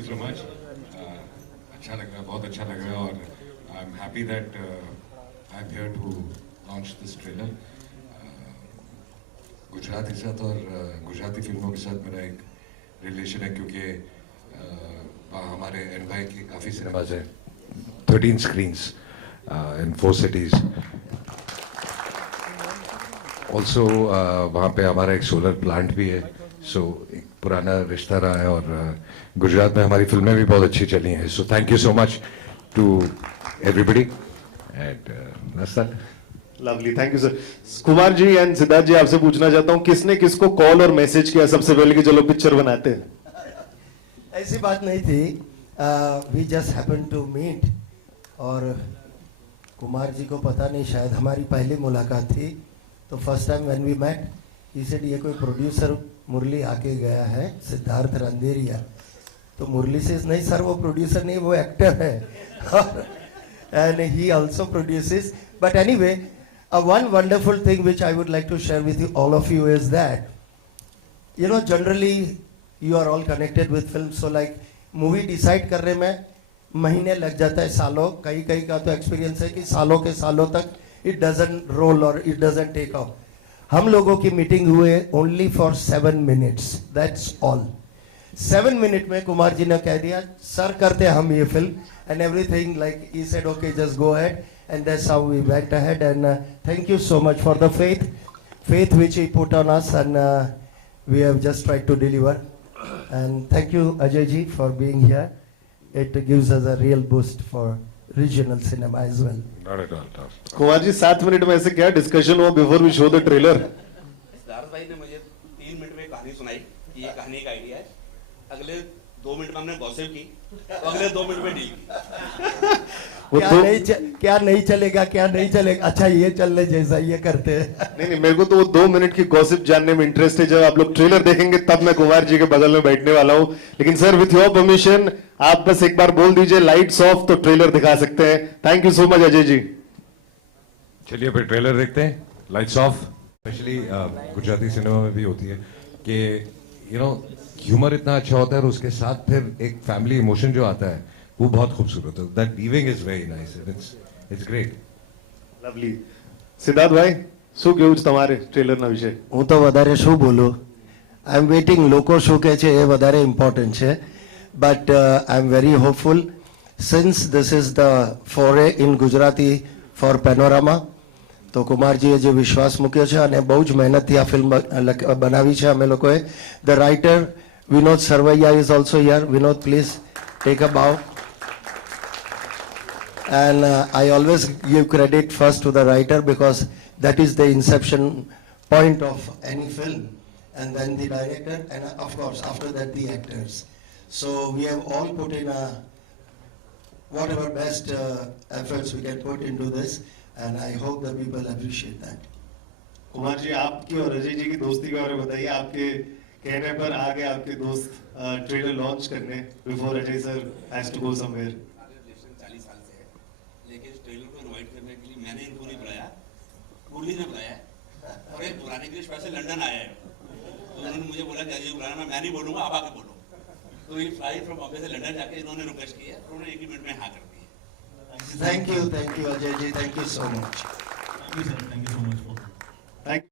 you so much. अच्छा लग रहा है, बहुत अच्छा लग रहा है और I'm happy that I'm here to launch this trailer. Gujarat के साथ और गुजराती फिल्मों के साथ मेरा एक रिलेशन है क्योंकि हमारे एनवाई की काफ़ी सिनेमाज हैं, 13 screens in 4 cities. Also वहाँ पे हमारा एक सोलर प्लांट भी है, so एक पुराना रिश्ता रहा है और गुजरात में हमारी फिल्में भी बहुत अच्छी चली हैं. So thank you so much to everybody and that's that. Lovely, thank you sir. Kumar ji and Siddharth ji, आपसे पूछना चाहता हूँ किसने किसको कॉल और मैसेज किया सबसे पहले कि चलो पिक्चर बनाते हैं? ऐसी बात नहीं थी, we just happen to meet और कुमार जी को पता नहीं, शायद हमारी पहली मुलाकात थी. तो first time when we met he said ये कोई प्रोड्यूसर मुरली आके गया है, सिद्धार्थ रंधेरिया. तो मुरली से नहीं सर वो प्रोड्यूसर नहीं, वो एक्टर है and he also produces. But anyway, one wonderful thing which I would like to share with you, all of you, is that you know generally you are all connected with film, so like movie decide करने में महीने लग जाता है, सालों. कई कई का तो एक्सपीरियंस है कि सालों के सालों तक it doesn't roll or it doesn't take off. हम लोगों की मीटिंग हुए only for 7 minutes, that's all. 7 minute में कुमार जी ने कह दिया सर करते हम ये film, and everything like he said okay just go ahead, and that's how we went ahead. And thank you so much for the faith which he put on us, and we have just tried to deliver. And thank you Ajay ji for being here. It gives us a real boost for regional cinema as well. Not at all. Kumar ji 7 minute में ऐसे क्या discussion हुआ before we show the trailer? Siddharth भाई ने मुझे 3 minute में कहानी सुनाई कि ये कहानी का आइडिया है. अगले 2 मिनट में हमने गॉसिप की, तो अगले 2 मिनट में डील की. क्या नहीं चलेगा, क्या नहीं चलेगा, अच्छा ये चलने जैसा ये करते हैं. नहीं, मेरे को तो वो 2 मिनट की गॉसिप जानने में इंटरेस्ट है. जब आप लोग ट्रेलर देखेंगे तब मैं कुमार जी के बगल में बैठने वाला हूँ. लेकिन सर विथ योर परमिशन आप बस एक बार बोल दीजिए लाइट्स ऑफ तो ट्रेलर दिखा सकते हैं. Thank you so much Ajay ji. चलिए फिर ट्रेलर देखते हैं. Lights off. स्पेशली गुजराती सिनेमा में भी होती है कि यू नो ह्यूमर इतना अच्छा होता है और उसके साथ फिर एक फैमिली इमोशन जो आता है वो बहुत खूबसूरत है. That weaving is very nice and it's great. Lovely. Siddharth ભાઈ શું કેવું છે તમારે ટ્રેલરના વિશે? હું તો વધારે શું બોલું, આઈ એમ વેઇટિંગ, લોકો શું કહે છે એ વધારે ઇમ્પોર્ટન્ટ છે. But I am very hopeful since this is the foray in Gujarati for panorama. તો કુમારજીએ જે વિશ્વાસ મૂક્યો છે અને બહુ જ મહેનતથી આ ફિલ્મ બનાવી છે અમે લોકોએ. The writer Vinod Sarvaiya is also here. Vinod please take a bow. And I always give credit first to the writer because that is the inception point of any film, and then the director, and of course after that the actors. So we have all put in whatever best efforts we can put into this, and I hope the people appreciate that. Kumar ji आपकी और अजय जी की दोस्ती के बारे में बताइए. आपके कहने पर आ गए आपके दोस्त ट्रेलर लॉन्च करने before Ajay sir has to go somewhere. 40 साल से है, लेकिन इस ट्रेलर को इनवाइट करने के लिए मैंने इनको नहीं बुलाया, मुरली ने बुलाया और एक बुलाने के लिए स्पेशल लंदन आया है. तो उन्होंने मुझे बोला कि अजय बुलाना, मैं नहीं बोलूँगा, आप आके बोलो. तो ये फ्लाइट फ्रॉम बॉम्बे से लंदन जाके इन्होंने रिक्वेस्ट की है, उन्होंने 1 मिनट में हाँ कर दी है. Thank you Ajay ji, thank you so much. Thank you so much. Thank you.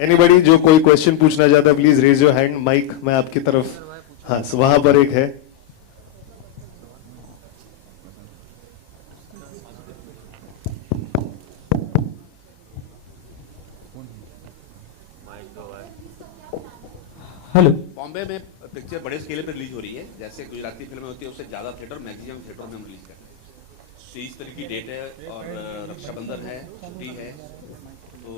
Anybody जो कोई क्वेश्चन पूछना चाहता है please raise your hand. Mic मैं आपकी तरफ, हाँ वहां पर एक है. हेलो. बॉम्बे में पिक्चर बड़े स्केल पर रिलीज हो रही है, जैसे गुजराती फिल्में होती है उससे ज़्यादा थिएटर, मैक्सिमम थिएटर में हम रिलीज कर रहे हैं. 23 तारीख की डेट है और रक्षाबंधन है, छुट्टी है, तो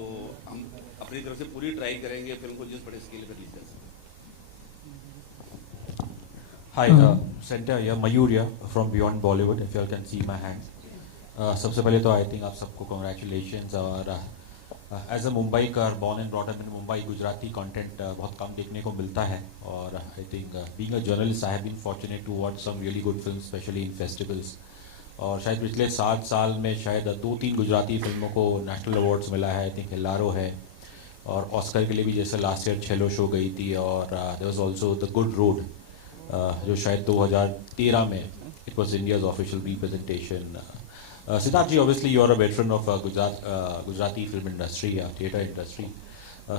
हम अपनी तरफ से पूरी ट्राई करेंगे फिल्म को जिस बड़े स्केल पर रिलीज कर सकें. Hi, Center here, Mayur here from Beyond Bollywood. If you all can see my hands. सबसे पहले तो आई थिंक आप सबको congratulations और एज अ मुंबई का born and brought up in Mumbai, Gujarati content बहुत कम देखने को मिलता है और I think being a journalist I have been fortunate to watch some really good films specially in festivals और शायद पिछले 7 साल में शायद 2-3 गुजराती फिल्मों को नेशनल अवार्ड्स मिला है। आई थिंक हिलारो है और ऑस्कर के लिए भी जैसे लास्ट ईयर छेलो शो गई थी और there was also the Good Road जो शायद 2013 में it was India's official representation. Siddharth ji, obviously you are a veteran of Gujarati film industry या थिएटर इंडस्ट्री।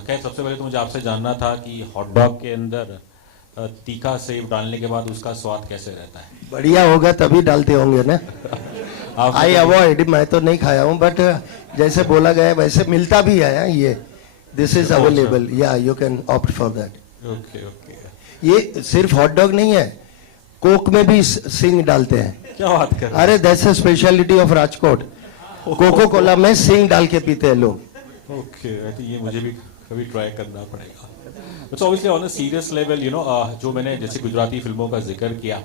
खैर सबसे पहले तो मुझे आपसे जानना था कि हॉट डॉग के अंदर तीखा सेव डालने के बाद उसका स्वाद कैसे रहता है? बढ़िया होगा तभी डालते होंगे ना। आई अवॉइड, मैं तो नहीं खाया हूँ, बट जैसे बोला गया वैसे मिलता भी है ये। दिस इज अवेलेबल, या you can opt for that. Okay okay, ये सिर्फ हॉट डॉग नहीं है, कोक में भी सिंग डालते हैं। क्या बात कर रहे हैं? अरे that's a speciality of Rajkot. Coca Cola में सिंग डाल के पीते हैं लोग। ओके, आई थिंक ये मुझे भी कभी ट्राई करना पड़ेगा। But obviously on a serious level you know, जो मैंने जैसे गुजराती फिल्मों का जिक्र किया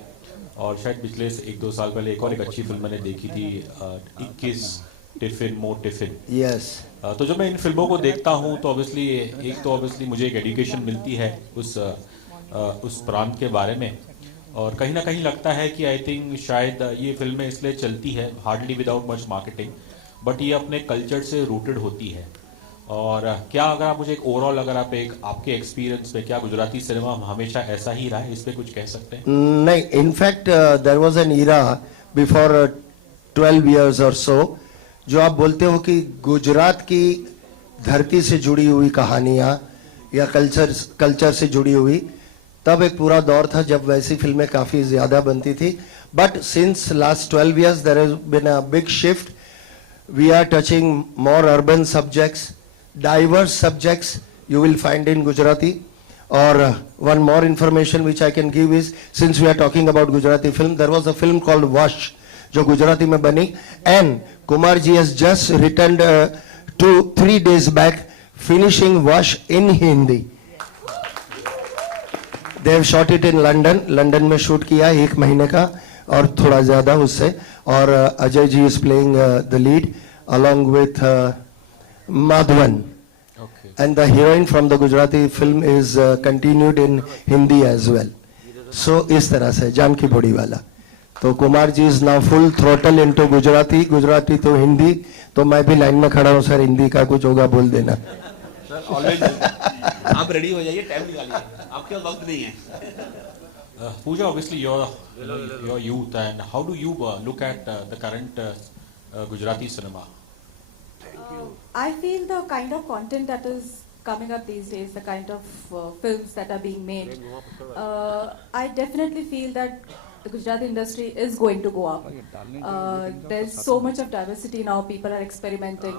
और शायद पिछले 1-2 साल पहले एक अच्छी फिल्म मैंने देखी थी 21 टिफिन मोर टिफिन। यस। तो जब मैं इन फिल्मों को देखता हूँ तो ऑब्वियसली मुझे एक एजुकेशन मिलती है उस प्रांत के बारे में और कहीं ना कहीं लगता है कि आई थिंक शायद ये फिल्में इसलिए चलती है hardly without much marketing, but ये अपने कल्चर से रूटेड होती है। और क्या अगर आप मुझे एक ओवरऑल अगर आप एक आपके एक्सपीरियंस में क्या गुजराती सिनेमा हमेशा ऐसा ही रहा है, इस पे कुछ कह सकते हैं? नहीं, in fact there was an era before 12 years और सो, जो आप बोलते हो कि गुजरात की धरती से जुड़ी हुई कहानियां या कल्चर से जुड़ी हुई, तब एक पूरा दौर था जब वैसी फिल्में काफी ज्यादा बनती थी। But since last 12 years there has been a big shift. We are touching more urban subjects, diverse subjects you will find in Gujarati. Or one more information which I can give is, since we are talking about Gujarati film, there was a film called Vash जो गुजराती में बनी, and Kumar ji has just returned 2-3 days back finishing Vash in Hindi. They have shot it in London. London में shoot किया 1 महीने का और थोड़ा ज्यादा उससे, और Ajay ji is playing the lead along with Madhavan. Okay. And the heroine from the Gujarati film is continued in Hindi as well. So इस तरह से जानकी बोडीवाला। तो Kumar ji is now full throttle into Gujarati, Gujarati तो हिंदी, तो मैं भी लाइन में खड़ा हूँ सर, हिंदी का कुछ होगा बोल देना। सर ऑलवेज आप रेडी हो जाइए, टाइम निकालिए, आपके पास वक्त नहीं है। Pooja, obviously your youth, and how do you look at the current Gujarati cinema? I feel the kind of content that is coming up these days, the kind of films that are being made, I definitely feel that the Gujarati industry is going to go up. There's so much of diversity now, people are experimenting.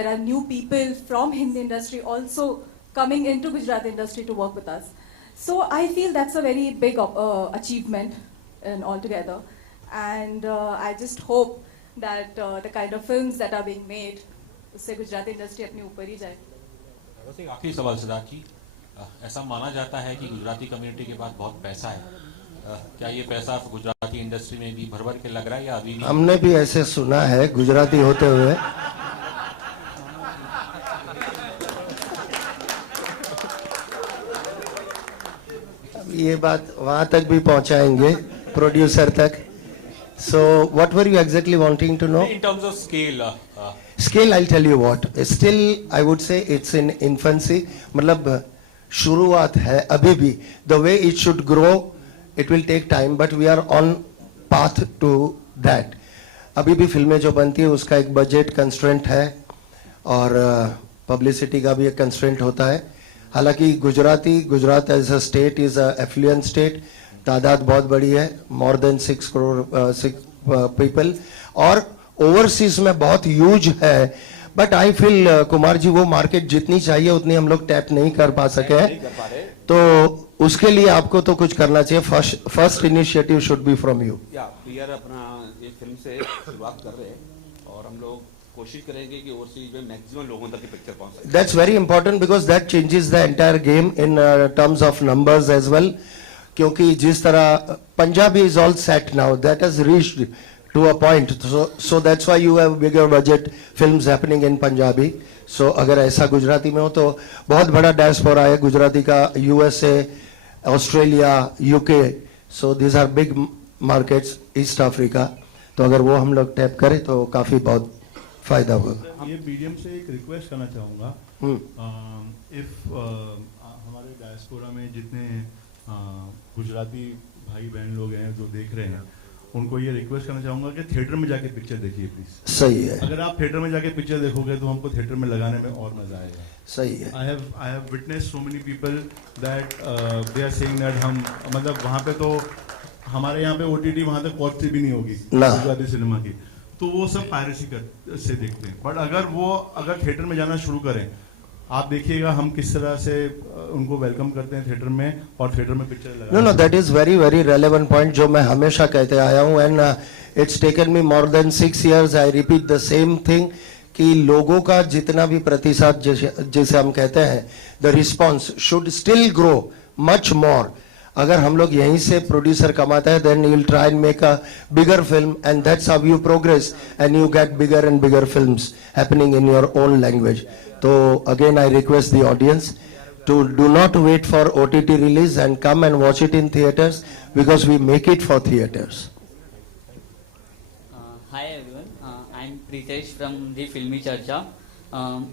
There are new people from Hindi industry also coming into Gujarati industry to work with us. So I feel that's a very big achievement in altogether. And I just hope that the kind of films that are being made, उससे Gujarati industry अपनी ऊपर ही जाए। वैसे आखिरी सवाल सिद्धार्थ जी, ऐसा माना जाता है कि गुजराती कम्युनिटी के पास बहुत पैसा है, क्या ये पैसा गुजराती इंडस्ट्री में भी भर भर के लग रहा है या अभी भी? हमने भी ऐसे सुना है गुजराती होते हुए। ये बात वहां तक भी पहुंचाएंगे, प्रोड्यूसर तक। So what were you exactly wanting to know? In terms of scale, Scale, I'll tell you what. Still, I would say it's in infancy. मतलब शुरुआत है अभी भी. The way it should grow, it will take time, but we are on path to that. अभी भी फिल्में जो बनती है उसका एक बजट कंस्ट्रेंट है और पब्लिसिटी का भी एक कंस्ट्रेंट होता है। हालांकि Gujarat as a state is a affluent state, तादाद बहुत बड़ी है, मोर देन 6 करोड़ पीपल, और ओवरसीज में बहुत ह्यूज है। But I feel Kumar ji वो मार्केट जितनी चाहिए उतनी हम लोग टैप नहीं कर पा सके हैं, तो उसके लिए आपको तो कुछ करना चाहिए। First initiative should be from you. यार अपना ये फिल्म से शुरुआत कर रहे हैं और हम लोग कोशिश करेंगे कि ओवरसीज में मैक्सिमम लोगों तक की पिक्चर पहुंच सके। That's very important because that changes the entire game in terms of numbers as well. क्योंकि जिस तरह Punjabi is all set now, that has reached to a point. So that's why you have bigger budget films happening in Punjabi. So अगर ऐसा गुजराती में हो तो बहुत बड़ा डायस्पोरा है गुजराती का, USA, Australia, UK. So these are big markets, East Africa. तो अगर वो हम लोग टैप करें तो काफी बहुत फायदा होगा. ये मीडियम से एक रिक्वेस्ट करना चाहूँगा. इफ हमारे डायस्पोरा में जितने गुजराती भाई बहन लोग हैं जो देख रहे हैं, उनको ये रिक्वेस्ट करना चाहूंगा कि थिएटर में जाके पिक्चर देखिए प्लीज. सही है. अगर आप थिएटर में जाके पिक्चर देखोगे तो हमको थिएटर में लगाने में और मजा आएगा. सही है. I have witness so many people that they are saying that हम मतलब वहाँ पे तो हमारे यहाँ पे OTT वहाँ तक पहुँचती भी नहीं होगी गुजराती सिनेमा की, तो वो सब पायरेसी से देखते हैं. बट अगर थिएटर में जाना शुरू करें, आप देखिएगा हम किस तरह से उनको वेलकम करते हैं थिएटर में, और थिएटर में पिक्चर लगा. No, that is very relevant point जो मैं हमेशा कहते आया हूँ, and it's taken me more than 6 years. I repeat the same thing कि लोगों का जितना भी प्रतिशत जैसे हम कहते हैं, the response should still grow much more. अगर हम लोग यहीं से प्रोड्यूसर कमाते हैं, then you will try and make a bigger film, and that's how you progress and you get bigger and bigger films happening in your own language. So again I request the audience to do not wait for OTT release and come and watch it in theaters, because we make it for theaters. Hi everyone, I'm Pritesh from the Filmy Charcha.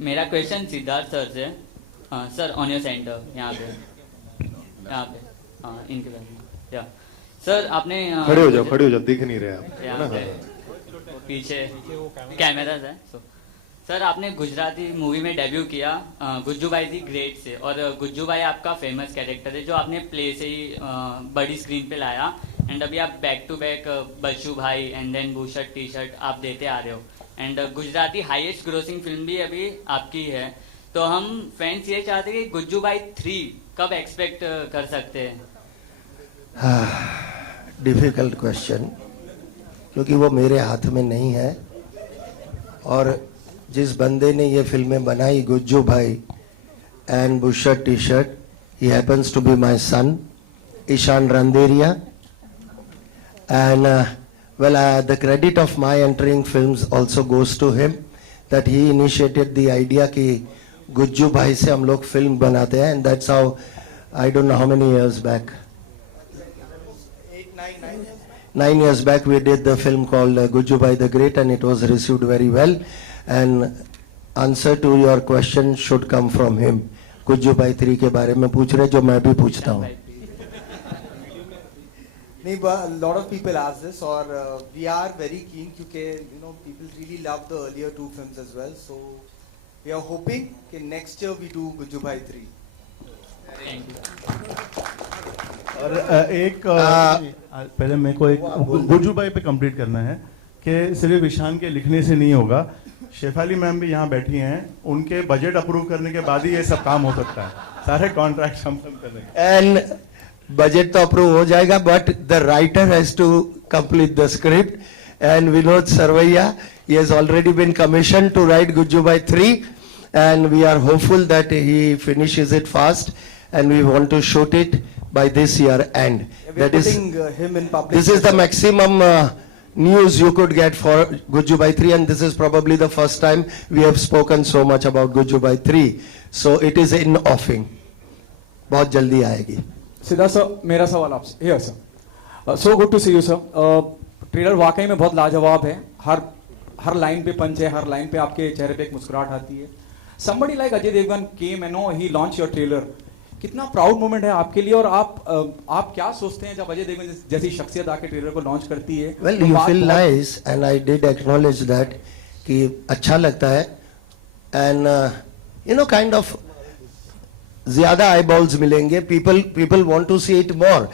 मेरा question Siddharth sir से. Sir on your centre, यहाँ पे इनके बारे में. या sir आपने खड़े हो जाओ, दिख नहीं रहे आप. यहाँ पे पीछे कैमराज है. सर आपने गुजराती मूवी में डेब्यू किया गुज्जू भाई दी ग्रेट से, और गुज्जू भाई आपका फेमस कैरेक्टर है जो आपने प्ले से ही बड़ी स्क्रीन पे लाया, एंड अभी आप back to back Bachchu Bhai and then bush shirt T shirt आप देते आ रहे हो, and Gujarati highest grossing film भी अभी आपकी है. तो हम फैंस ये चाहते हैं कि गुज्जू भाई 3 कब एक्सपेक्ट कर सकते हैं? डिफिकल्ट क्वेश्चन, क्योंकि वो मेरे हाथ में नहीं है, और जिस बंदे ने ये फिल्में बनाई Gujju Bhai and bushirt T shirt, he happens to be my son Ishaan Randeria, and well the credit of my entering films also goes to him, that he initiated the idea कि गुज्जू भाई से हम लोग फिल्म बनाते हैं, and that's how I don't know how many years back, 9 years back we did the film called Gujju Bhai the Great, and it was received very well, and answer to your question should come from him. Gujju Bhai 3 के बारे में पूछ रहे जो मैं भी पूछता हूँ. नहीं, a lot of people ask this, or we are very keen क्योंकि people really love the earlier 2 films as well, so we are hoping कि next year we do Gujju Bhai 3. और एक पहले मेरे को एक गुज्जू भाई पे कंप्लीट करना है कि सिर्फ ईशान के लिखने से नहीं होगा. शेफाली मैम भी यहाँ बैठी हैं, उनके बजट अप्रूव करने के बाद ही ये सब काम हो सकता है. सारे कॉन्ट्रैक्ट हम सब कर रहे हैं. एंड बजट तो अप्रूव हो जाएगा, but the writer has to complete the script, and Vinod Sarvaiya, he has already been commissioned to write Gujju Bhai 3, and we are hopeful that he finishes it fast, and we want to shoot it by this year end. That is him in public. This is the maximum news you could get for Gujju Bhai 3, and this is probably the first time we have spoken so much about Gujju Bhai 3. So it is in offing. बहुत जल्दी आएगी. Siddharth sir, मेरा सवाल आपसे. Here sir. So good to see you sir. Trailer वाकई में बहुत लाजवाब है. हर लाइन पे पंच है, हर लाइन पे आपके चेहरे पे एक मुस्कुराहट आती है. Somebody like Ajay Devgan came and he launched your trailer. कितना प्राउड मोमेंट है आपके लिए, और आप क्या सोचते हैं जब अजय देवगन जैसी शख्सियत आके ट्रेलर को लॉन्च करती है? Well, you feel nice, and I did acknowledge that कि अच्छा लगता है, and kind of ज़्यादा eyeballs मिलेंगे. People want to see it more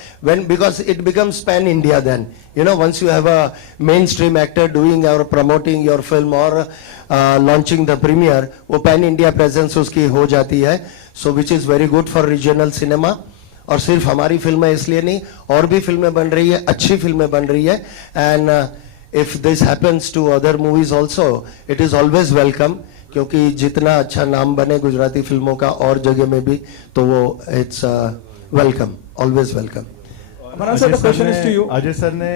because it becomes pan India then. Once you have a mainstream actor doing or promoting your film or launching the premiere, वो pan India presence उसकी हो जाती है. So which is very good for regional cinema. और सिर्फ हमारी फिल्में इसलिए नहीं, और भी फिल्में बन रही है, अच्छी फिल्में बन रही है, and if this happens to other movies also, it is always welcome. क्योंकि जितना अच्छा नाम बने गुजराती फिल्मों का और जगह में भी, तो वो it's welcome, always welcome. Manan sir, the question is to you. Ajay sir ने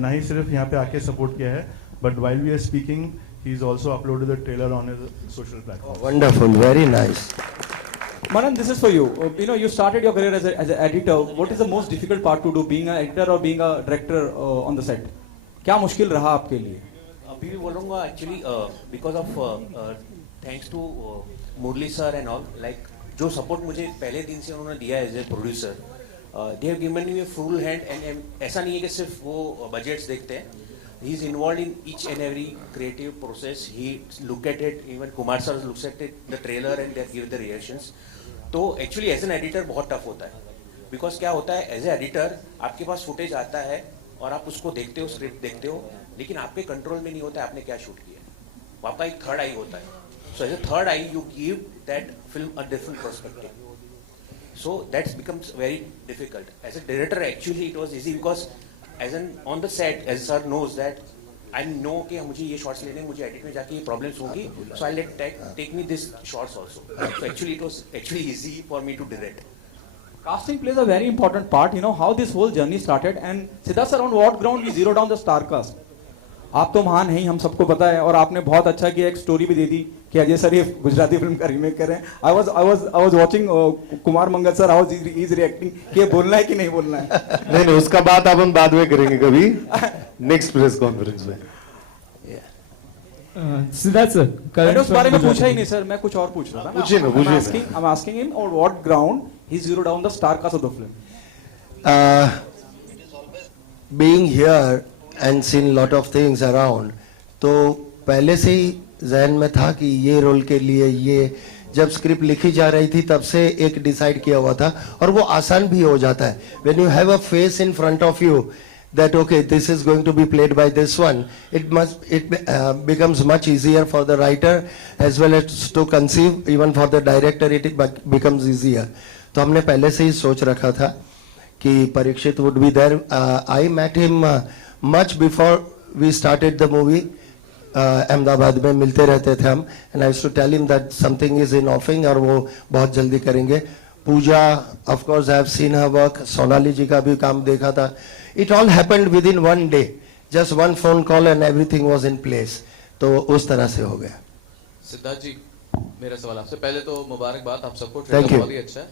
ना ही सिर्फ यहाँ पे आके सपोर्ट किया है, but while we are speaking, he's also uploaded the trailer on his social platform. Wonderful, very nice. Manan, this is for you. You started your career as an editor. What is the most difficult part to do, being an editor or being a director on the set? क्या मुश्किल रहा आपके लिए? अभी भी बोल रहा हूँ actually because of thanks to Murali sir and all, like जो सपोर्ट मुझे पहले दिन से उन्होंने दिया as a producer, they have given me full hand and ऐसा नहीं है कि सिर्फ वो बजट्स देखते हैं, he is involve in each and every creative process, he look at it, even Kumar sir looks at it the trailer and they give the reactions. तो actually as an editor बहुत टफ होता है, because क्या होता है as a editor आपके पास footage आता है और आप उसको देखते हो, स्क्रिप्ट देखते हो, लेकिन आपके कंट्रोल में नहीं होता है आपने क्या शूट किया, वो आपका एक थर्ड आई होता है. So as a third eye you give that film a different perspective, so that's becomes very difficult. As a director actually it was easy because as an on the set as sir knows that I know कि मुझे ये shots लेने, मुझे edit में जाके ये problems होंगी, so I let take me this shots also. So actually it was actually easy for me to direct. Casting plays a very important part. How this whole journey started, and Siddharth sir, on what ground we zeroed down the star cast? आप तो महान हैं, हम सबको पता है, और आपने बहुत अच्छा किया, एक स्टोरी भी दे दी कि अजय सर ये गुजराती फिल्म का रीमेक कर रहे हैं. I was watching Kumar Mangal sir, how he is reacting कि ये बोलना है कि नहीं बोलना है. नहीं, उसका बात अपन बाद में करेंगे कभी नेक्स्ट प्रेस कॉन्फ्रेंस में. सिद्धार्थ सर, मैंने उस बारे में पूछा ही नहीं सर, मैं कुछ और पूछ रहा था. पूछिए ना. I'm asking him on what ground he zeroed down the star cast of the film. Being here and seen lot of things around, तो पहले से ही जहन में था कि ये रोल के लिए ये, जब स्क्रिप्ट लिखी जा रही थी तब से एक डिसाइड किया हुआ था, और वो आसान भी हो जाता है. When you have a face in front of you that okay, this is going to be played by this one, it becomes much easier for the writer as well as to conceive. Even for the director it becomes easier. तो हमने पहले से ही सोच रखा था कि Parikshit would be there. I met him much before we started the movie. Ahmedabad में मिलते रहते थे हम, and I used to tell him that something is in offing और वो बहुत जल्दी करेंगे. पूजा, of course I have seen her work. Sonali जी का भी काम देखा था. It all happened within one day. Just one phone call and everything was in place. तो उस तरह से हो गया. सिद्धार्थ जी, मेरा सवाल आपसे, पहले तो मुबारकबाद आप सबको. Thank you. बहुत ही अच्छा है,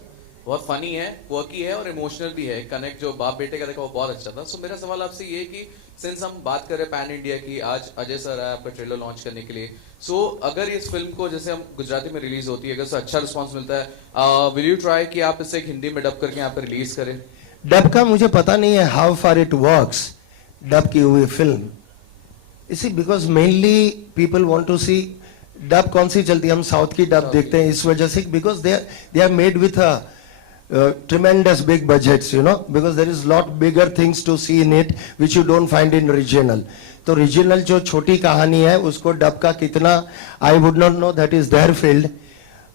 बहुत फनी है, वर्की है और इमोशनल भी है. कनेक्ट जो बाप बेटे का देखा वो बहुत अच्छा था. सो मेरा सवाल आपसे ये है कि सिंस हम बात कर रहे हैं पैन इंडिया की, आज अजय सर आया आपका ट्रेलर लॉन्च करने के लिए. सो अगर इस फिल्म को जैसे हम गुजराती में रिलीज होती है, अगर अच्छा रिस्पॉन्स मिलता है, विल यू ट्राई कि आप इसे हिंदी में डब करके यहाँ पे रिलीज करें? डब का मुझे पता नहीं है how far it works, dub की हुई फिल्म. इसी because mainly people want to see dub. कौन सी चलती है, हम साउथ की डब देखते हैं इस वजह से, because they are made with tremendous big budgets, because there is lot bigger things to see in it which you don't find in regional. तो regional जो छोटी कहानी है उसको डब का कितना, I would not know, that is their field.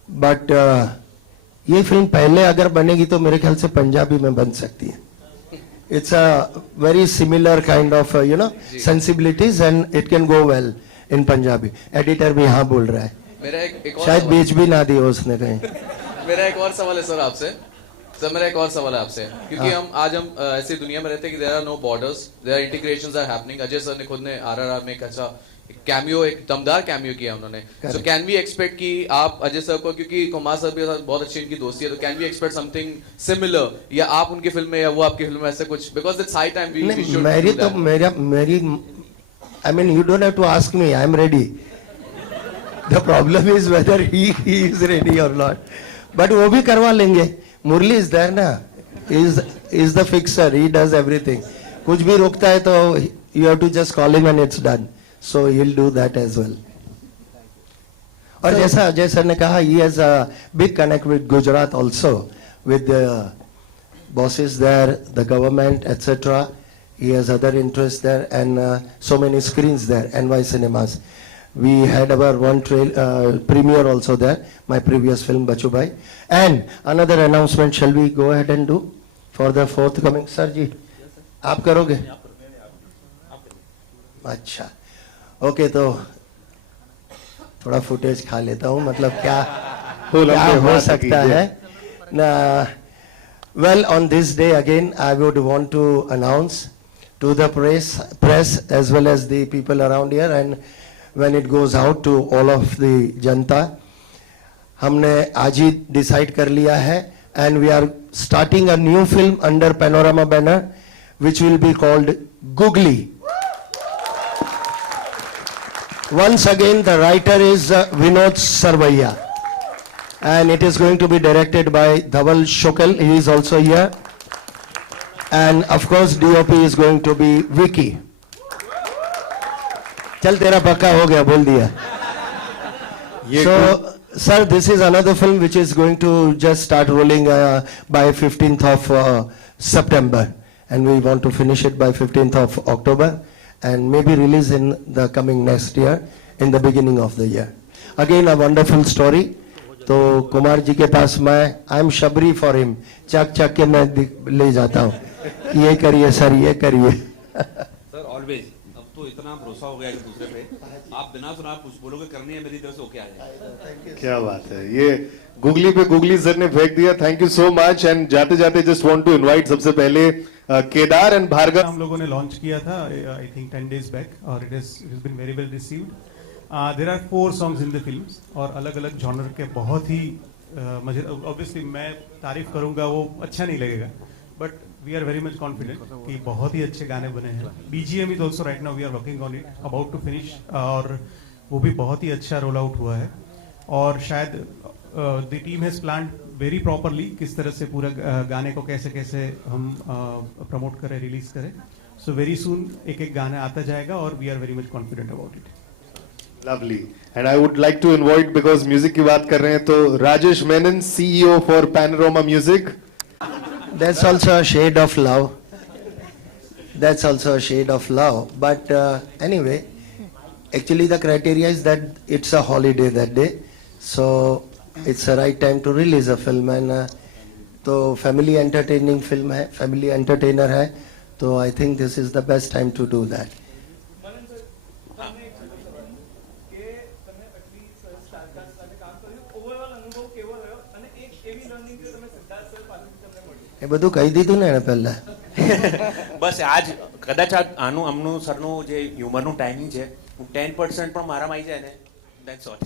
But ये film पहले अगर बनेगी तो मेरे ख्याल से पंजाबी में बन सकती है. It's a very similar kind of sensibilities and it can go well in Punjabi. Editor भी हाँ बोल रहा है. मेरा एक और शायद बीच भी ना दिया उसने कहीं. मेरा एक और सवाल है सर आपसे. सर मेरा एक और सवाल है आपसे, क्योंकि हम ऐसी दुनिया में रहते हैं कि there are no borders, there integrations are happening. Ajay sir ने खुद ने आरआरआर में एक अच्छा कैमियो, एक दमदार कैमियो किया उन्होंने. सो कैन वी एक्सपेक्ट कि आप अजय सर को, क्योंकि कुमार सर भी बहुत अच्छी इनकी दोस्ती है, तो can we expect something similar, या आप उनकी फिल्म में या वो आपकी फिल्म में, ऐसा कुछ? Because it's high time we should. मेरी I mean, you don't have to ask me, I am ready. The problem is whether he is ready or not. But वो भी करवा लेंगे. मुरली is there ना, is the fixer, he does everything. कुछ भी रोकता है तो you have to just call him and it's done. So he'll do that as well. और जैसा अजय सर ने कहा, he has a big connect with Gujarat also, with the bosses there, the government, etc. He has other interests there and so many screens there, NY Cinemas. We had our one premiere also there, my previous film Bachu Bhai. And another announcement, shall we go ahead and do for the forthcoming? Sir ji, आप करोगे? अच्छा, okay, तो थोड़ा footage खा लेता हूँ, मतलब क्या हो सकता है ना. Well, on this day again, I would want to announce to the press as well as the people around here, and when it goes out to all of the जनता, हमने आज ही decide कर लिया है, and we are starting a new film under Panorama banner, which will be called Googly. Once again, the writer is Vinod Sarvaiya, and it is going to be directed by Dhaval Shokal. He is also here, and of course DOP is going to be Vicky. चल तेरा पक्का हो गया, बोल दिया. So, sir, this is another film which is going to just start rolling by 15th of September, and we want to finish it by 15th of October, and maybe release in the coming next year, in the beginning of the year. Again, a wonderful story. तो कुमार जी के पास मैं, I am Shabari for him, चक चक के मैं ले जाता हूँ, ये करिए सर, ये करिए. सर ऑलवेज, अब तो इतना भरोसा हो गया एक दूसरे पे, आप बिना सुना कुछ बोलोगे, करनी है मेरी तरफ से ओके आ जाएगा. क्या बात है, ये गूगली पे गूगली सर ने फेंक दिया. Thank you so much. And जाते जाते जस्ट वांट टू इनवाइट सबसे पहले केदार एंड भार्गव. हम लोगों ने लॉन्च किया था आई थिंक 10 days बैक, और it has been very well received. There are 4 songs in the films, और अलग अलग जॉनर के बहुत ही मुझे ऑब्वियसली मैं तारीफ करूंगा वो अच्छा नहीं लगेगा, but we are very much confident कि बहुत ही अच्छे गाने बने हैं. BGM is also right now we are working on it, about to finish, और वो भी बहुत ही अच्छा रोल आउट हुआ है. और शायद the team has planned very properly किस तरह से पूरा गाने को कैसे कैसे हम प्रमोट करें, रिलीज करें. सो वेरी सून एक एक गाना आता जाएगा, और we are very much confident about it. Lovely. And I would like to invite, because music की बात कर रहे हैं, तो Rajesh Menon, CEO for Panorama Music. That's also a shade of love. That's also a shade of love. But anyway, actually the criteria is that it's a holiday that day, so it's the right time to release a film. And तो family entertaining film है, family entertainer है, तो I think this is the best time to do that. એ બધું કહી દીધું ને એને પહેલા. બસ આજ કદાચ આનું અમનું સરનું જે હ્યુમરનું ટાઈમિંગ છે, 10% પણ મારામાં આવી જાય ને, ધેટ્સ ઓલ.